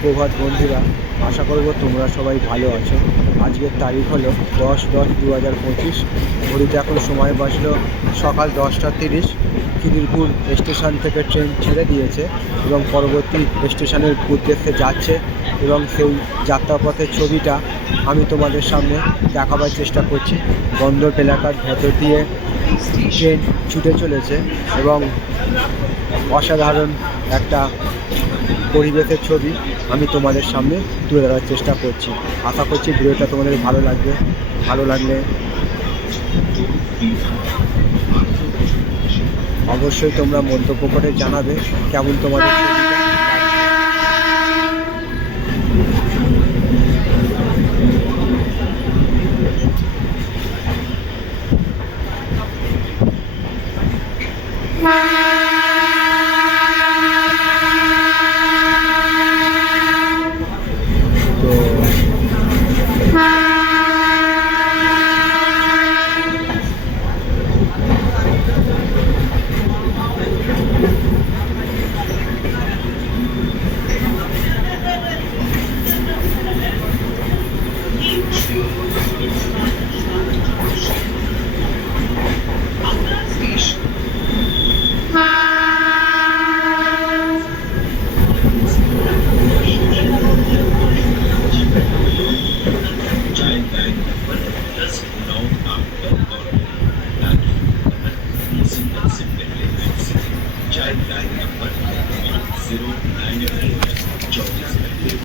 সুপ্রভাত বন্ধুরা, আশা করব তোমরা সবাই ভালো আছো। আজকের তারিখ হলো 10/10/2025। ঘড়িতে এখন সময় বাজলো সকাল 10টা 30। খিদিরপুর স্টেশন থেকে ট্রেন ছেড়ে দিয়েছে এবং পরবর্তী স্টেশনের উদ্দেশ্যে যাচ্ছে, এবং সেই যাত্রাপথের ছবিটা আমি তোমাদের সামনে দেখাবার চেষ্টা করছি। বন্দর এলাকার ভেতর দিয়ে ট্রেন ছুটে চলেছে এবং অসাধারণ একটা পরিবেশের ছবি আমি তোমাদের সামনে তুলে ধরার চেষ্টা করছি। আশা করছি ভিডিওটা তোমাদের ভালো লাগবে। ভালো লাগলে অবশ্যই তোমরা মন্তব্য করে জানাবে কেমন তোমাদের ছবিটা লাগছে।